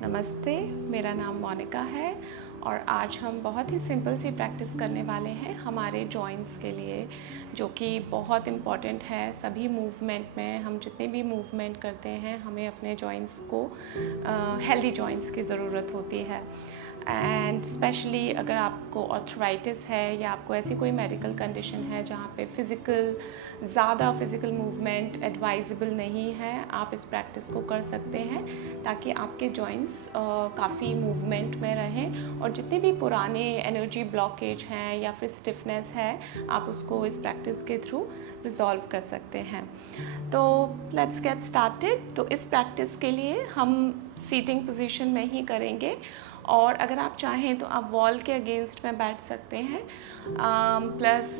नमस्ते, मेरा नाम मोनिका है और आज हम बहुत ही सिंपल सी प्रैक्टिस करने वाले हैं हमारे जॉइंट्स के लिए, जो कि बहुत इम्पॉर्टेंट है। सभी मूवमेंट में हम जितने भी मूवमेंट करते हैं, हमें अपने जॉइंट्स को हेल्दी जॉइंट्स की ज़रूरत होती है। एंड स्पेशली अगर आपको आर्थराइटिस है या आपको ऐसी कोई मेडिकल कंडीशन है जहाँ पे ज़्यादा फिज़िकल मूवमेंट एडवाइजेबल नहीं है, आप इस प्रैक्टिस को कर सकते हैं ताकि आपके जॉइंट्स काफ़ी मूवमेंट में रहें और जितने भी पुराने एनर्जी ब्लॉकेज हैं या फिर स्टिफनेस है, आप उसको इस प्रैक्टिस के थ्रू रिजॉल्व कर सकते हैं। तो लेट्स गेट स्टार्टेड। तो इस प्रैक्टिस के लिए हम सीटिंग पोजीशन में ही करेंगे और अगर आप चाहें तो आप वॉल के अगेंस्ट में बैठ सकते हैं। प्लस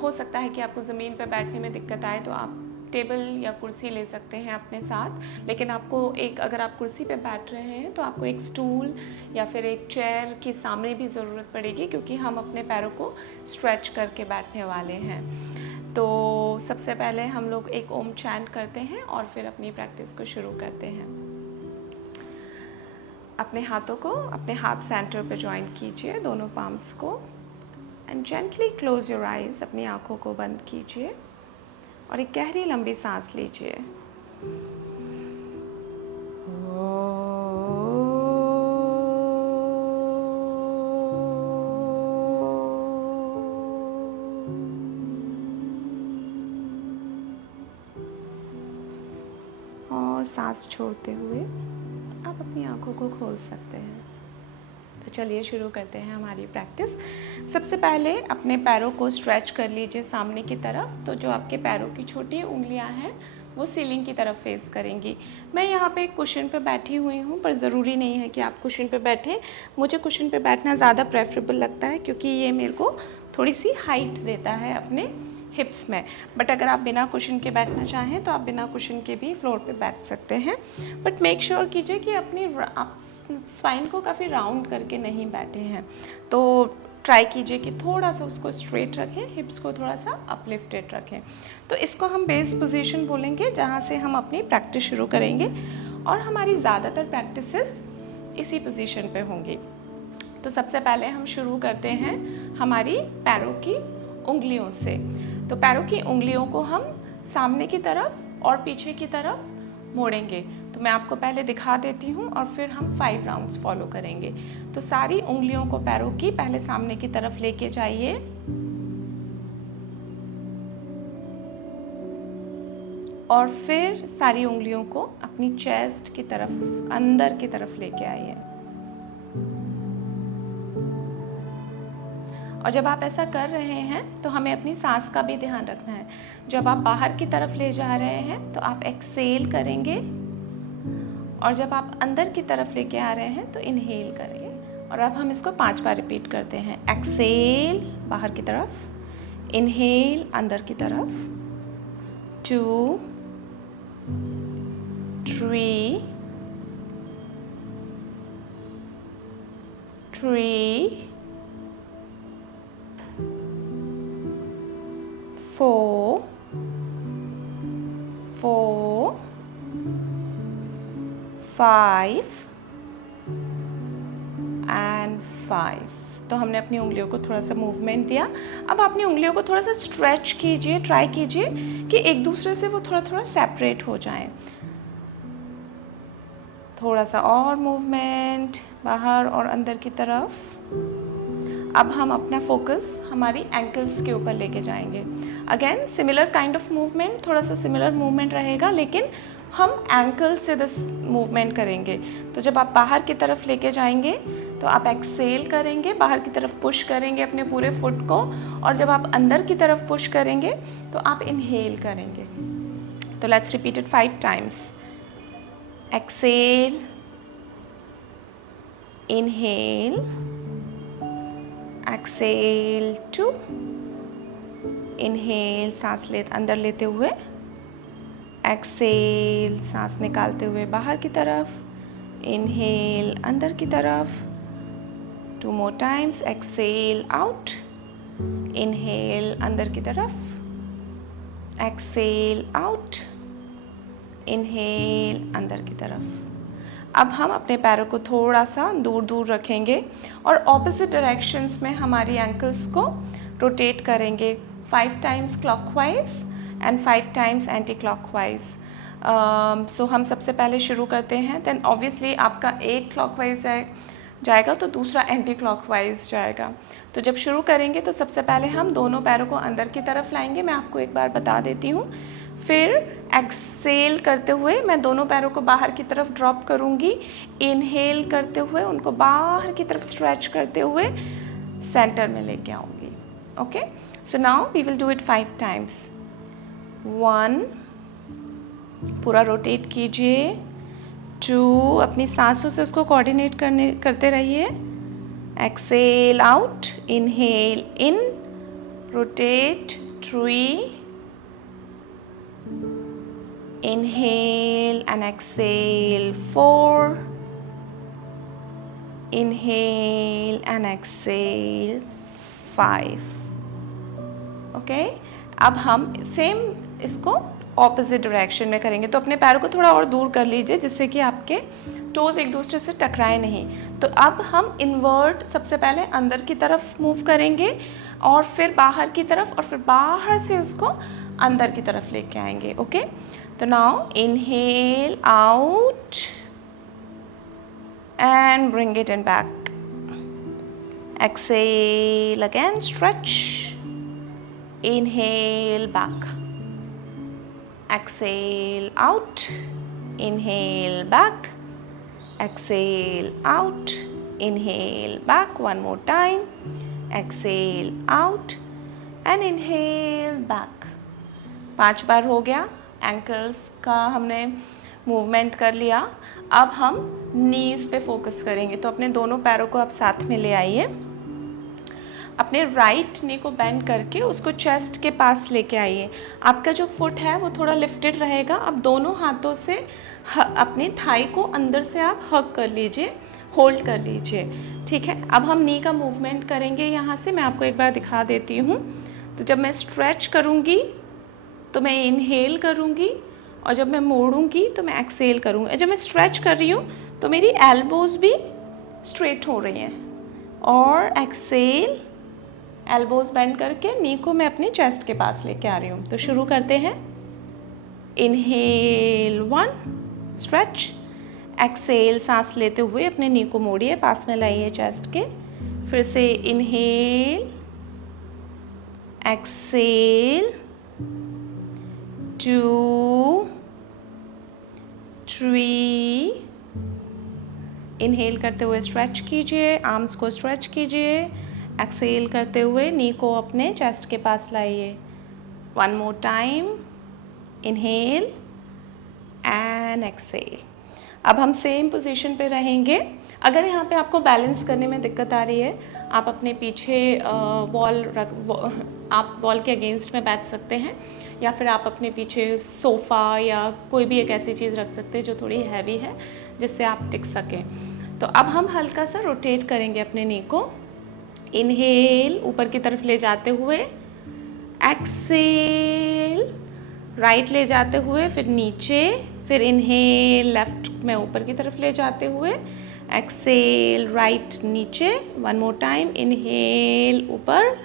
हो सकता है कि आपको ज़मीन पर बैठने में दिक्कत आए तो आप टेबल या कुर्सी ले सकते हैं अपने साथ, लेकिन आपको अगर आप कुर्सी पे बैठ रहे हैं तो आपको एक स्टूल या फिर एक चेयर की सामने भी ज़रूरत पड़ेगी, क्योंकि हम अपने पैरों को स्ट्रेच करके बैठने वाले हैं। तो सबसे पहले हम लोग एक ओम चैंट करते हैं और फिर अपनी प्रैक्टिस को शुरू करते हैं। अपने हाथों को अपने हाथ सेंटर पे जॉइन कीजिए, दोनों पाम्स को, and gently close your eyes. अपनी आँखों को बंद कीजिए और एक गहरी लंबी सांस लीजिए। और सांस छोड़ते हुए आप अपनी आँखों को खोल सकते हैं। तो चलिए शुरू करते हैं हमारी प्रैक्टिस। सबसे पहले अपने पैरों को स्ट्रेच कर लीजिए सामने की तरफ। तो जो आपके पैरों की छोटी उंगलियां हैं वो सीलिंग की तरफ फेस करेंगी। मैं यहाँ पे एक कुशन पे बैठी हुई हूँ, पर ज़रूरी नहीं है कि आप कुशन पे बैठें। मुझे कुशन पे बैठना ज़्यादा प्रेफरेबल लगता है, क्योंकि ये मेरे को थोड़ी सी हाइट देता है अपने हिप्स में। बट अगर आप बिना कुशन के बैठना चाहें तो आप बिना कुशन के भी फ्लोर पे बैठ सकते हैं। बट मेक श्योर कीजिए कि आप स्पाइन को काफ़ी राउंड करके नहीं बैठे हैं। तो ट्राई कीजिए कि थोड़ा सा उसको स्ट्रेट रखें, हिप्स को थोड़ा सा अपलिफ्टेड रखें। तो इसको हम बेस पोजीशन बोलेंगे, जहाँ से हम अपनी प्रैक्टिस शुरू करेंगे और हमारी ज़्यादातर प्रैक्टिसेस इसी पोजीशन पे होंगी। तो सबसे पहले हम शुरू करते हैं हमारी पैरों की उंगलियों से। तो पैरों की उंगलियों को हम सामने की तरफ और पीछे की तरफ मोड़ेंगे। तो मैं आपको पहले दिखा देती हूँ और फिर हम 5 राउंड्स फॉलो करेंगे। तो सारी उंगलियों को पैरों की पहले सामने की तरफ लेके जाइए, और फिर सारी उंगलियों को अपनी चेस्ट की तरफ अंदर की तरफ लेके आइए। और जब आप ऐसा कर रहे हैं तो हमें अपनी सांस का भी ध्यान रखना है। जब आप बाहर की तरफ ले जा रहे हैं तो आप एक्सेल करेंगे, और जब आप अंदर की तरफ लेके आ रहे हैं तो इनहेल करेंगे। और अब हम इसको 5 बार रिपीट करते हैं। एक्सेल बाहर की तरफ, इनहेल अंदर की तरफ, 2 3 4 5 एंड 5। तो हमने अपनी उंगलियों को थोड़ा सा मूवमेंट दिया। अब अपनी उंगलियों को थोड़ा सा स्ट्रेच कीजिए, ट्राई कीजिए कि एक दूसरे से वो थोड़ा थोड़ा सेपरेट हो जाएं। थोड़ा सा और मूवमेंट बाहर और अंदर की तरफ। अब हम अपना फोकस हमारी एंकल्स के ऊपर लेके जाएंगे। Again similar kind of movement, थोड़ा सा सिमिलर मूवमेंट रहेगा, लेकिन हम एंकल से दिस मूवमेंट करेंगे। तो जब आप बाहर की तरफ लेके जाएंगे तो आप एक्सेल करेंगे, बाहर की तरफ पुश करेंगे अपने पूरे फुट को, और जब आप अंदर की तरफ पुश करेंगे तो आप इनहेल करेंगे। तो let's repeat it 5 times. Exhale, inhale, exhale 2, inhale सांस अंदर लेते हुए, एक्सेल सांस निकालते हुए बाहर की तरफ, इनहेल अंदर की तरफ, 2 more times, exhale out, inhale अंदर की तरफ, एक्सेल आउट, इनहेल अंदर की तरफ। अब हम अपने पैरों को थोड़ा सा दूर दूर रखेंगे और ऑपोजिट डायरेक्शंस में हमारी एंकल्स को रोटेट करेंगे 5 times clockwise and 5 times anti clockwise. So हम सबसे पहले शुरू करते हैं। देन ऑब्वियसली आपका एक क्लॉकवाइज जाएगा तो दूसरा एंटी क्लॉकवाइज जाएगा। तो जब शुरू करेंगे तो सबसे पहले हम दोनों पैरों को अंदर की तरफ लाएंगे। मैं आपको एक बार बता देती हूँ। फिर एक्सेल करते हुए मैं दोनों पैरों को बाहर की तरफ ड्रॉप करूँगी। इनहेल करते हुए उनको बाहर की तरफ स्ट्रेच करते हुए सेंटर में लेके आऊँगी। Okay, so now we will do it 5 times. 1, पूरा रोटेट कीजिए। 2, अपनी सांसों से उसको कोऑर्डिनेट करते रहिए। Exhale out, inhale in, rotate 3, inhale and exhale 4, inhale and exhale 5। Okay, अब हम सेम इसको ऑपोजिट डायरेक्शन में करेंगे। तो अपने पैरों को थोड़ा और दूर कर लीजिए जिससे कि आपके टोज एक दूसरे से टकराए नहीं। तो अब हम इन्वर्ट सबसे पहले अंदर की तरफ मूव करेंगे और फिर बाहर की तरफ और फिर बाहर से उसको अंदर की तरफ लेके आएंगे। ओके, तो now inhale out and bring it in back. Exhale again, stretch, inhale back, exhale out, inhale back, exhale out, inhale back, one more time, exhale out and inhale back। 5 बार हो गया। एंकल्स का हमने movement कर लिया। अब हम नीज पे focus करेंगे। तो अपने दोनों पैरों को आप साथ में ले आइए। अपने राइट नी को बेंड करके उसको चेस्ट के पास लेके आइए। आपका जो फुट है वो थोड़ा लिफ्टेड रहेगा। अब दोनों हाथों से अपनी थाई को अंदर से आप हग कर लीजिए, होल्ड कर लीजिए। ठीक है, अब हम नी का मूवमेंट करेंगे। यहाँ से मैं आपको एक बार दिखा देती हूँ। तो जब मैं स्ट्रेच करूँगी तो मैं इनहेल करूँगी और जब मैं मोड़ूंगी तो मैं एक्सेल करूँगी। जब मैं स्ट्रेच कर रही हूँ तो मेरी एल्बोज भी स्ट्रेट हो रही हैं और एक्सेल, एल्बोज बेंड करके नी को मैं अपने चेस्ट के पास लेके आ रही हूँ। तो शुरू करते हैं। इनहेल 1, स्ट्रेच, एक्सेल, सांस लेते हुए अपने नी को मोड़िए, पास में लाइए चेस्ट के। फिर से इनहेल, एक्सेल, 2, 3, इनहेल करते हुए स्ट्रेच कीजिए, आर्म्स को स्ट्रेच कीजिए। एक्सेल करते हुए नी को अपने चेस्ट के पास लाइए। 1 more time, inhale and exhale. अब हम सेम पोजीशन पे रहेंगे। अगर यहाँ पे आपको बैलेंस करने में दिक्कत आ रही है, आप अपने पीछे आप वॉल के अगेंस्ट में बैठ सकते हैं या फिर आप अपने पीछे सोफ़ा या कोई भी एक ऐसी चीज़ रख सकते हैं जो थोड़ी हैवी है जिससे आप टिक सकें। तो अब हम हल्का सा रोटेट करेंगे अपने नी को। इनहेल ऊपर की तरफ ले जाते हुए, एक्सेल राइट ले जाते हुए, फिर नीचे, फिर इनहेल लेफ्ट में ऊपर की तरफ ले जाते हुए, एक्सेल राइट नीचे। 1 more टाइम, इनहेल ऊपर,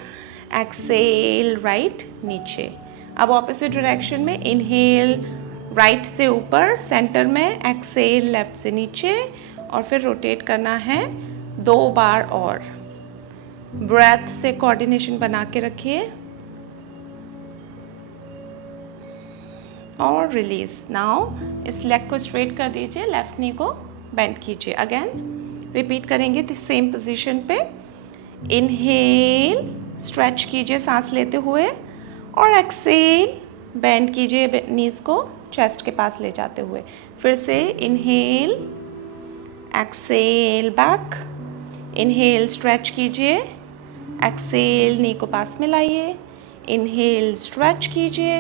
एक्सेल राइट नीचे। अब ऑपोजिट डायरेक्शन में इनहेल राइट से ऊपर सेंटर में, एक्सेल लेफ्ट से नीचे और फिर रोटेट करना है 2 बार और। ब्रेथ से कोऑर्डिनेशन बना के रखिए और रिलीज। नाउ इस लेग को स्ट्रेट कर दीजिए, लेफ्ट नी को बेंड कीजिए। अगेन रिपीट करेंगे सेम पोजीशन पे। इनहेल, स्ट्रेच कीजिए सांस लेते हुए और एक्सेल बेंड कीजिए नीज को चेस्ट के पास ले जाते हुए। फिर से inhale, exhale back, inhale stretch कीजिए, एक्सेल नी को पास में लाइए, इनहेल स्ट्रेच कीजिए,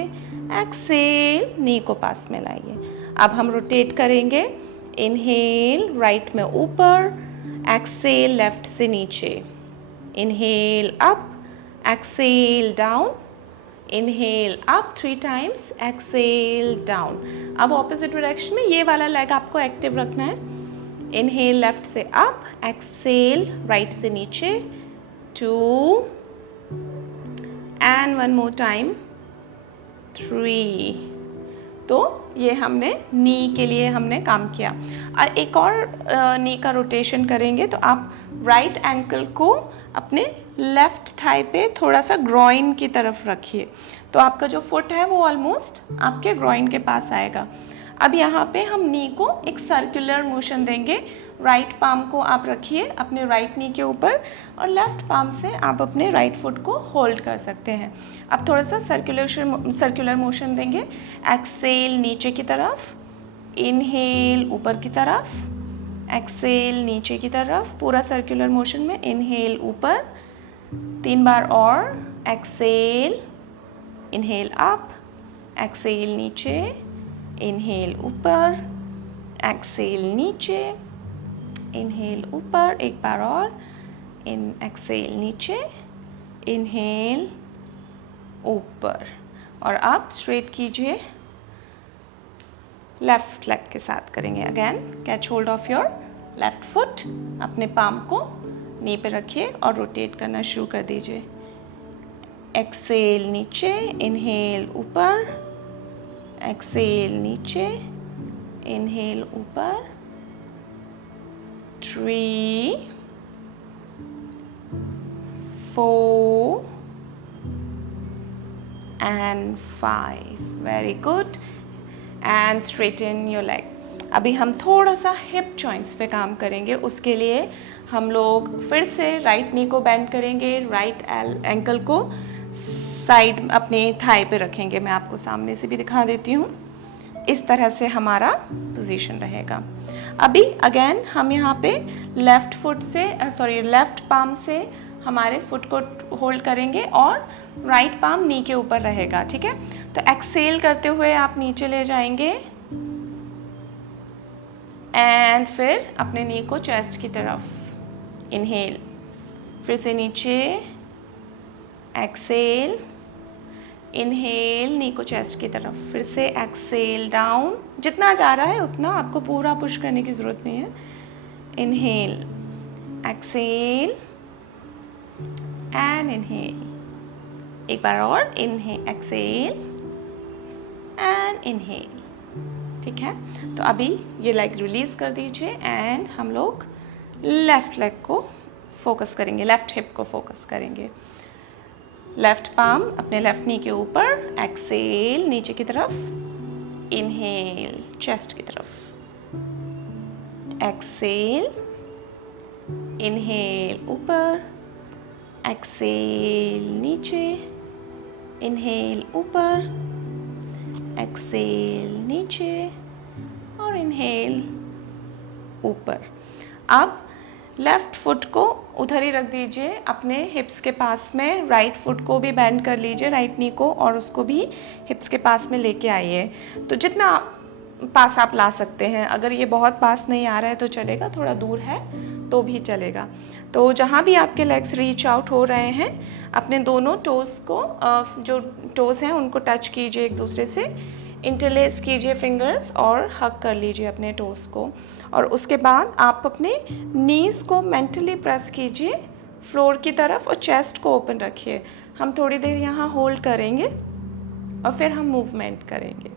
एक्सेल नी को पास में लाइए। अब हम रोटेट करेंगे। इनहेल राइट में ऊपर, एक्सेल लेफ्ट से नीचे, inhale up, exhale down, inhale up 3 times, exhale down. अब ऑपोजिट डायरेक्शन में ये वाला लेग आपको एक्टिव रखना है। इनहेल लेफ्ट से अप, एक्सेल राइट से नीचे, 2 एंड 1 मोर टाइम, 3। तो ये हमने नी के लिए हमने काम किया। एक और नी का रोटेशन करेंगे तो आप राइट एंकल को अपने लेफ्ट थाई पे थोड़ा सा ग्रॉइन की तरफ रखिए, तो आपका जो फुट है वो ऑलमोस्ट आपके ग्रॉइन के पास आएगा। अब यहाँ पे हम नी को एक सर्कुलर मोशन देंगे। राइट पाम को आप रखिए अपने राइट नी के ऊपर और लेफ्ट पाम से आप अपने राइट फुट को होल्ड कर सकते हैं। अब थोड़ा सा सर्कुलर मोशन देंगे। एक्सेल नीचे की तरफ, इनहेल ऊपर की तरफ, एक्सेल नीचे की तरफ, पूरा सर्कुलर मोशन में। इनहेल ऊपर, 3 बार और, एक्सेल, इनहेल अप, एक्सेल नीचे, इनहेल ऊपर, एक्सेल नीचे, इनहेल ऊपर, एक बार और, एक्सेल नीचे, इनहेल ऊपर। और आप स्ट्रेट कीजिए, लेफ्ट लेग के साथ करेंगे। Again catch hold of your left foot, अपने पाम को नी पे रखिए और रोटेट करना शुरू कर दीजिए। एक्सेल नीचे, इनहेल ऊपर, एक्सेल नीचे, इनहेल ऊपर, 3 4 and 5। Very good. And straighten your leg. अभी हम थोड़ा सा हिप जॉइंट्स पे काम करेंगे। उसके लिए हम लोग फिर से राइट नी को बेंड करेंगे, राइट एंकल को साइड अपने थाई पे रखेंगे। मैं आपको सामने से भी दिखा देती हूँ। इस तरह से हमारा पोजीशन रहेगा। अभी अगेन हम यहाँ पे लेफ्ट पाम से हमारे फुट को होल्ड करेंगे और राइट पाम नी के ऊपर रहेगा, ठीक है। तो एक्सेल करते हुए आप नीचे ले जाएंगे एंड फिर अपने नी को चेस्ट की तरफ, इनहेल, फिर से नीचे, एक्सेल, इनहेल, नी को चेस्ट की तरफ, फिर से एक्सेल डाउन। जितना जा रहा है उतना आपको पूरा पुश करने की ज़रूरत नहीं है। इनहेल, एक्सेल एंड इनहेल, एक बार और, इनहेल, एक्सेल एंड इनहेल, ठीक है। तो अभी ये लेग रिलीज़ कर दीजिए एंड हम लोग लेफ़्ट लेग को फोकस करेंगे, लेफ़्ट हिप को फोकस करेंगे। लेफ्ट पाम अपने लेफ्ट नी के ऊपर, एक्सेल नीचे की तरफ, इनहेल चेस्ट की तरफ, एक्सेल, इनहेल ऊपर, एक्सेल नीचे, इनहेल ऊपर, एक्सेल नीचे और इनहेल ऊपर। अब लेफ़्ट फुट को उधर ही रख दीजिए अपने हिप्स के पास में। राइट फुट को भी बेंड कर लीजिए, राइट नी को, और उसको भी हिप्स के पास में लेके आइए। तो जितना पास आप ला सकते हैं। अगर ये बहुत पास नहीं आ रहा है तो चलेगा, थोड़ा दूर है तो भी चलेगा। तो जहाँ भी आपके लेग्स रीच आउट हो रहे हैं, अपने दोनों टोज़ को, जो टोज़ हैं उनको टच कीजिए एक दूसरे से, इंटरलेस कीजिए फिंगर्स और हग कर लीजिए अपने टोज़ को। और उसके बाद आप अपने नीज़ को मेंटली प्रेस कीजिए फ्लोर की तरफ और चेस्ट को ओपन रखिए। हम थोड़ी देर यहाँ होल्ड करेंगे और फिर हम मूवमेंट करेंगे।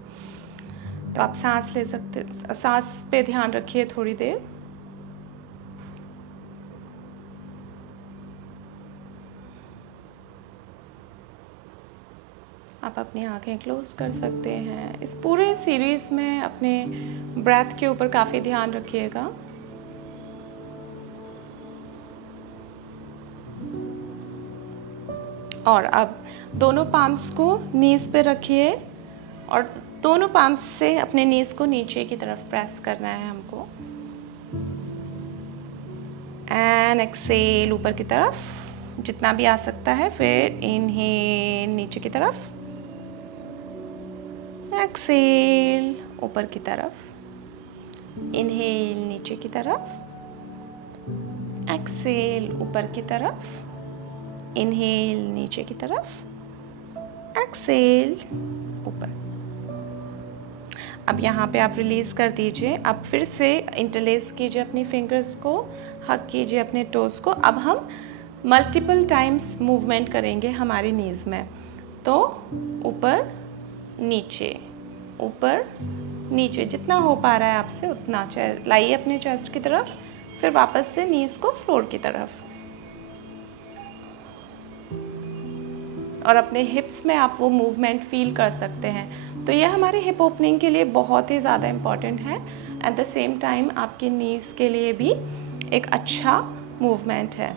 तो आप सांस ले सकते, सांस पे ध्यान रखिए थोड़ी देर। आप अपनी आंखें क्लोज कर सकते हैं। इस पूरे सीरीज़ में अपने ब्रेथ के ऊपर काफ़ी ध्यान रखिएगा। और अब दोनों पाम्स को नीज़ पे रखिए और दोनों पाम्स से अपने नीज़ को नीचे की तरफ प्रेस करना है हमको। एंड एक्सेल ऊपर की तरफ जितना भी आ सकता है। फिर इनहेल नीचे की तरफ, एक्सेल ऊपर की तरफ, इनहेल नीचे की तरफ, एक्सेल ऊपर की तरफ, इनहेल नीचे की तरफ, एक्सेल ऊपर। अब यहाँ पे आप रिलीज़ कर दीजिए। अब फिर से इंटरलेस कीजिए अपनी फिंगर्स को, हक कीजिए अपने टोज़ को। अब हम मल्टीपल टाइम्स मूवमेंट करेंगे हमारी नीज़ में। तो ऊपर नीचे, ऊपर नीचे, जितना हो पा रहा है आपसे उतना लाइए अपने चेस्ट की तरफ, फिर वापस से नीज़ को फ्लोर की तरफ। और अपने हिप्स में आप वो मूवमेंट फील कर सकते हैं। तो ये हमारे हिप ओपनिंग के लिए बहुत ही ज़्यादा इम्पॉर्टेंट है। एट द सेम टाइम आपकी नीज़ के लिए भी एक अच्छा मूवमेंट है।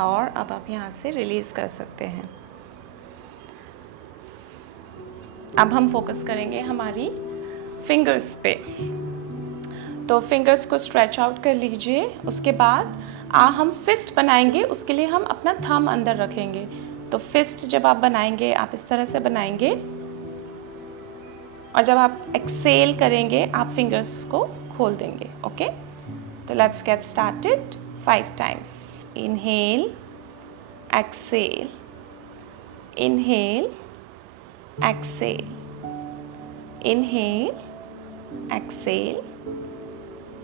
और अब आप यहाँ से रिलीज़ कर सकते हैं। अब हम फोकस करेंगे हमारी फिंगर्स पे। तो फिंगर्स को स्ट्रेच आउट कर लीजिए। उसके बाद हम फिस्ट बनाएंगे, उसके लिए हम अपना थंब अंदर रखेंगे। तो फिस्ट जब आप बनाएंगे आप इस तरह से बनाएंगे, और जब आप एक्सेल करेंगे आप फिंगर्स को खोल देंगे। ओके, तो let's get started. 5 times. Inhale, exhale, inhale, exhale, inhale, exhale,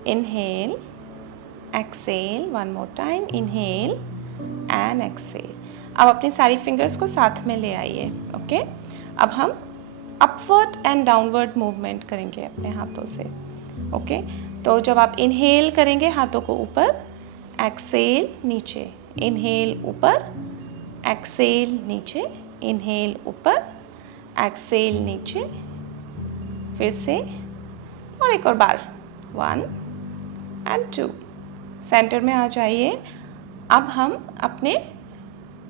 inhale, exhale, one more time, inhale and exhale। अब अपनी सारी फिंगर्स को साथ में ले आइए। ओके, अब हम अपवर्ड एंड डाउनवर्ड मूवमेंट करेंगे अपने हाथों से। ओके, तो जब आप इनहेल करेंगे हाथों को ऊपर, एक्सेल नीचे, इनहेल ऊपर, एक्सेल नीचे, इनहेल ऊपर, एक्सेल नीचे, फिर से और एक और बार, 1 and 2। सेंटर में आ जाइए। अब हम अपने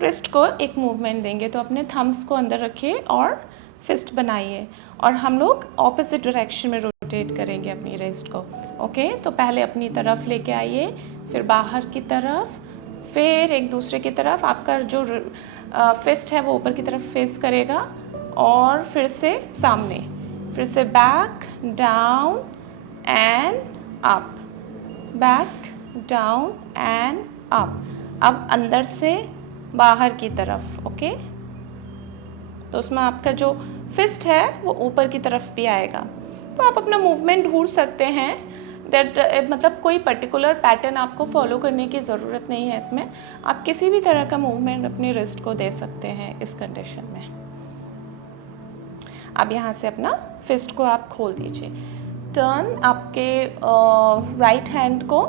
रिस्ट को एक मूवमेंट देंगे। तो अपने थम्स को अंदर रखिए और फिस्ट बनाइए, और हम लोग ऑपोजिट डायरेक्शन में रोटेट करेंगे अपनी रिस्ट को। ओके, तो पहले अपनी तरफ लेके आइए, फिर बाहर की तरफ, फिर एक दूसरे की तरफ। आपका जो फिस्ट है वो ऊपर की तरफ फेस करेगा, और फिर से सामने, फिर से back, down and up, back, down and up. अब अंदर से बाहर की तरफ। ओके, तो उसमें आपका जो फिस्ट है वो ऊपर की तरफ भी आएगा। तो आप अपना मूवमेंट ढूंढ सकते हैं। मतलब कोई पर्टिकुलर पैटर्न आपको फॉलो करने की ज़रूरत नहीं है इसमें। आप किसी भी तरह का मूवमेंट अपनी रिस्ट को दे सकते हैं इस कंडीशन में। अब यहाँ से अपना फिस्ट को आप खोल दीजिए। टर्न आपके राइट हैंड को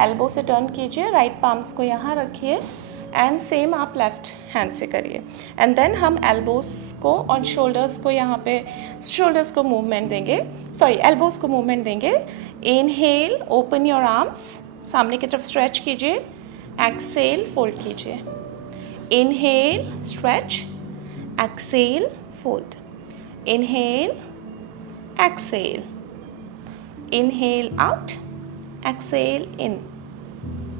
एल्बो से टर्न कीजिए, राइट पाम्स को यहाँ रखिए, एंड सेम आप लेफ्ट हैंड से करिए। एंड देन हम एल्बोस को और शोल्डर्स को यहाँ पे, शोल्डर्स को मूवमेंट देंगे, सॉरी एल्बोस को मूवमेंट देंगे। इनहेल, ओपन योर आर्म्स, सामने की तरफ स्ट्रेच कीजिए, एक्सेल, फोल्ड कीजिए। Inhale, stretch, exhale, fold, inhale, exhale, inhale out, exhale in,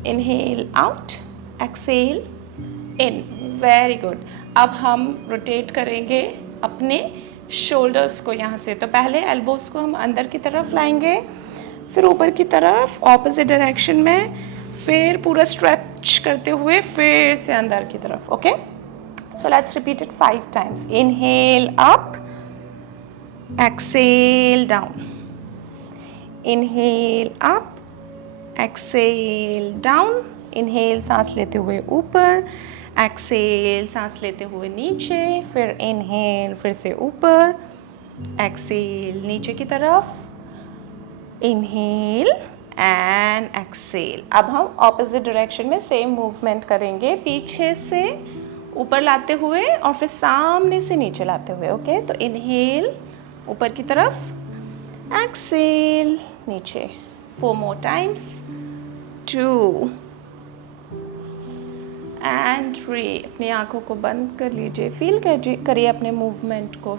inhale out, exhale in। Very good. अब हम रोटेट करेंगे अपने शोल्डर्स को यहाँ से। तो पहले एल्बोस को हम अंदर की तरफ लाएंगे, फिर ऊपर की तरफ ऑपोजिट डायरेक्शन में, फिर पूरा स्ट्रेच करते हुए फिर से अंदर की तरफ। Okay, so let's repeat it 5 times. Inhale up, exhale down, inhale up, exhale down, inhale सांस लेते हुए ऊपर, एक्सेल सांस लेते हुए नीचे, फिर इनहेल फिर से ऊपर, एक्सेल नीचे की तरफ, इनहेल एंड एक्सेल। अब हम ऑपोजिट डायरेक्शन में सेम मूवमेंट करेंगे, पीछे से ऊपर लाते हुए और फिर सामने से नीचे लाते हुए। ओके, तो इनहेल ऊपर की तरफ, एक्सेल नीचे। 4 more times, 2 and 3। अपनी आंखों को बंद कर लीजिए, फील करिए अपने मूवमेंट को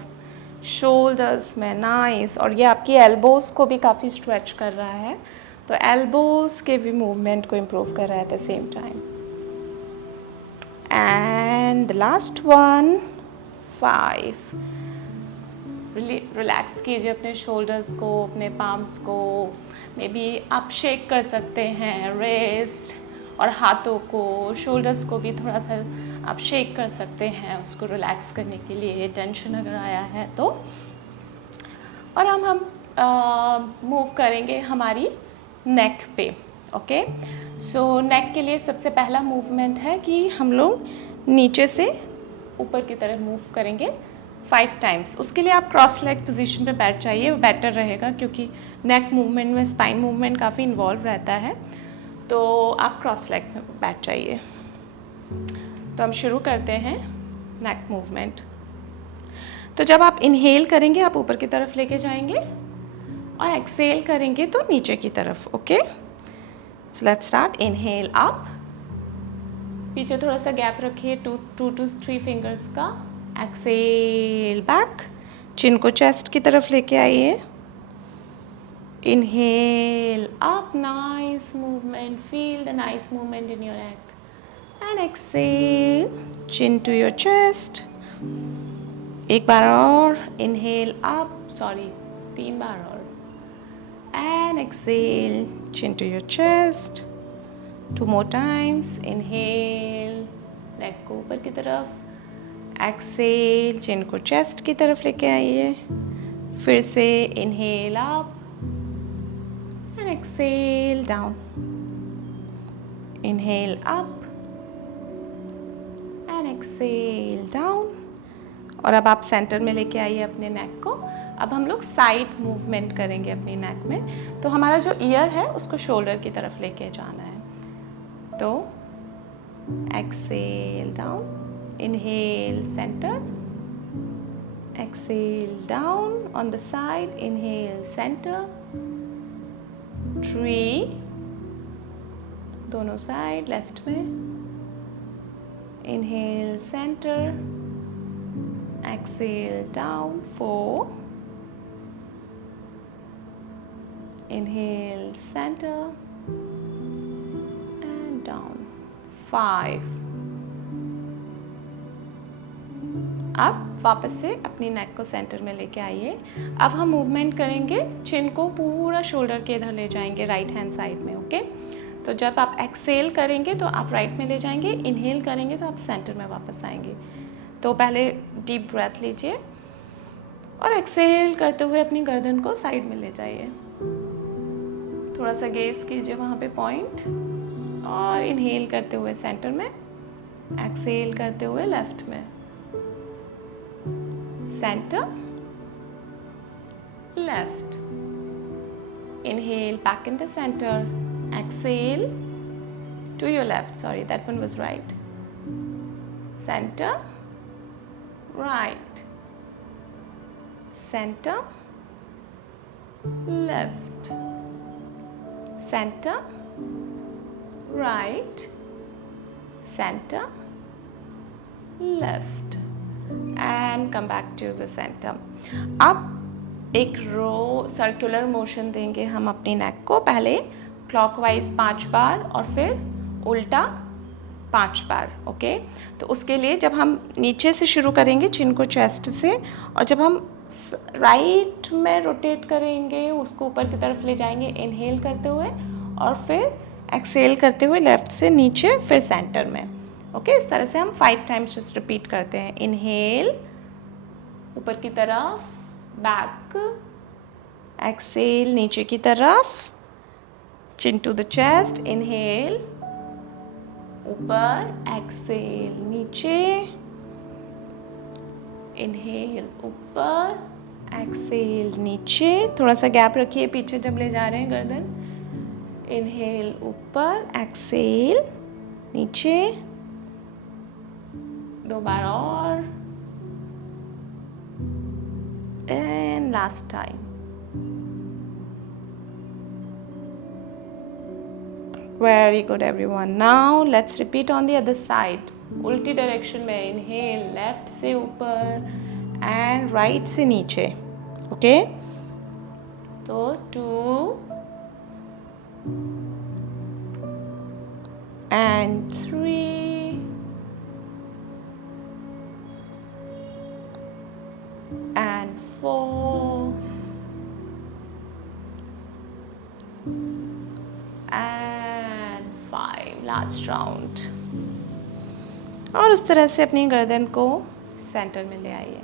शोल्डर्स में। नाइस। और ये आपकी एल्बोस को भी काफ़ी स्ट्रेच कर रहा है, तो एल्बोस के भी मूवमेंट को इम्प्रूव कर रहा है at the same time. And last one, 5। Relax कीजिए अपने शोल्डर्स को, अपने पाम्स को। मे बी आप शेक कर सकते हैं, रेस्ट, और हाथों को, शोल्डर्स को भी थोड़ा सा आप शेक कर सकते हैं उसको रिलैक्स करने के लिए, टेंशन अगर आया है तो। और हम मूव करेंगे हमारी नेक पे। ओके, सो नेक के लिए सबसे पहला मूवमेंट है कि हम लोग नीचे से ऊपर की तरफ मूव करेंगे 5 टाइम्स। उसके लिए आप क्रॉस लेग पोजीशन पे बैठ जाइए, वो बेटर रहेगा क्योंकि नेक मूवमेंट में स्पाइन मूवमेंट काफ़ी इन्वॉल्व रहता है, तो आप क्रॉस लेग में बैठ जाइए। तो हम शुरू करते हैं नेक मूवमेंट। तो जब आप इनहेल करेंगे आप ऊपर की तरफ लेके जाएंगे और एक्सेल करेंगे तो नीचे की तरफ। Okay, so let's start. Inhale up, पीछे थोड़ा सा गैप रखिए 2 to 3 फिंगर्स का। एक्सेल बैक, चिन को चेस्ट की तरफ लेके आइए। Inhale up, nice movement, feel the nice movement in your neck and exhale chin to your chest. एक बार और, इनहेल अप, 3 बार और, and exhale chin to your chest. 2 more times, inhale neck को ऊपर की तरफ, एक्सेल चिन को चेस्ट की तरफ लेके आइए। फिर से inhale up and exhale down, inhale up and exhale down. और अब आप सेंटर में लेके आइए अपने नेक को। अब हम लोग साइड मूवमेंट करेंगे अपनी नेक में। तो हमारा जो ईयर है उसको शोल्डर की तरफ लेके जाना है। तो exhale down, inhale center, exhale down on the side, inhale center, 3, दोनों साइड लेफ्ट में, inhale center, exhale down, 4, inhale center and down, 5। अब वापस से अपनी नेक को सेंटर में लेके आइए। अब हम मूवमेंट करेंगे, चिन को पूरा शोल्डर के इधर ले जाएंगे राइट हैंड साइड में। ओके, तो जब आप एक्सेल करेंगे तो आप राइट में ले जाएंगे, इनहेल करेंगे तो आप सेंटर में वापस आएंगे। तो पहले डीप ब्रेथ लीजिए और एक्सेल करते हुए अपनी गर्दन को साइड में ले जाइए। थोड़ा सा गेज कीजिए वहाँ पे पॉइंट, और इनहेल करते हुए सेंटर में, एक्सेल करते हुए लेफ्ट में, center, left, inhale back in the center, exhale to your left, sorry that one was right, center, right, center, left, center, right, center, left, and come back to the center। अब एक रो circular motion देंगे हम अपनी नेक को, पहले clockwise 5 बार और फिर उल्टा 5 बार। ओके, तो उसके लिए जब हम नीचे से शुरू करेंगे चिन को चेस्ट से, और जब हम राइट में रोटेट करेंगे उसको ऊपर की तरफ ले जाएंगे इनहेल करते हुए, और फिर एक्सेल करते हुए लेफ्ट से नीचे, फिर सेंटर में। ओके, इस तरह से हम 5 टाइम्स जस्ट रिपीट करते हैं। इनहेल ऊपर की तरफ, बैक, एक्सेल नीचे की तरफ, चिन टू द चेस्ट, इनहेल ऊपर, एक्सेल नीचे, इनहेल ऊपर, एक्सेल नीचे। थोड़ा सा गैप रखिए पीछे जब ले जा रहे हैं गर्दन। इनहेल ऊपर, एक्सेल नीचे, 2 बार और, and last time. Very good everyone. Now let's repeat on the other side. उल्टी डायरेक्शन में, इनहेल लेफ्ट से ऊपर एंड राइट से नीचे। ओके, तो 2 and 3 and 4 and 5. Last round. और उस तरह से अपनी गर्दन को सेंटर में ले आइए।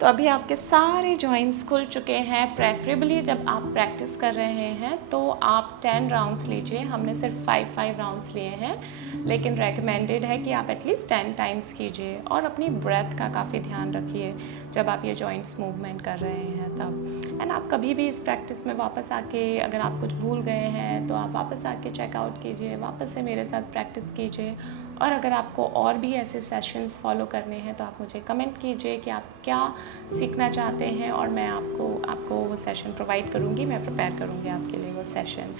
तो अभी आपके सारे जॉइंट्स खुल चुके हैं। प्रेफरेबली जब आप प्रैक्टिस कर रहे हैं तो आप 10 राउंड्स लीजिए। हमने सिर्फ 5 राउंड्स लिए हैं, लेकिन रेकमेंडेड है कि आप एटलीस्ट 10 टाइम्स कीजिए। और अपनी ब्रेथ का काफ़ी ध्यान रखिए जब आप ये जॉइंट्स मूवमेंट कर रहे हैं तब। एंड आप कभी भी इस प्रैक्टिस में वापस आके, अगर आप कुछ भूल गए हैं तो आप वापस आके चेकआउट कीजिए, वापस से मेरे साथ प्रैक्टिस कीजिए। और अगर आपको और भी ऐसे सेशंस फॉलो करने हैं तो आप मुझे कमेंट कीजिए कि आप क्या सीखना चाहते हैं, और मैं आपको वो सेशन प्रोवाइड करूँगी, मैं प्रिपेयर करूँगी आपके लिए वो सेशन।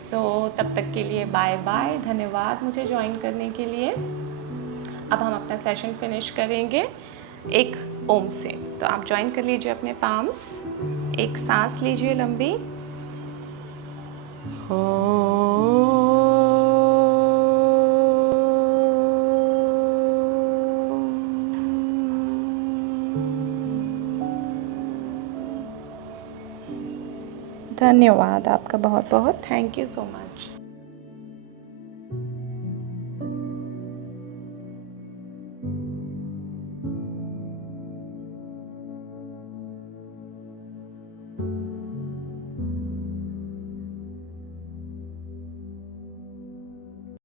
सो तब तक के लिए बाय बाय, धन्यवाद मुझे ज्वाइन करने के लिए। अब हम अपना सेशन फिनिश करेंगे एक ओम से। तो आप ज्वाइन कर लीजिए अपने पाम्स, एक सांस लीजिए लंबी। धन्यवाद आपका बहुत बहुत, थैंक यू सो मच।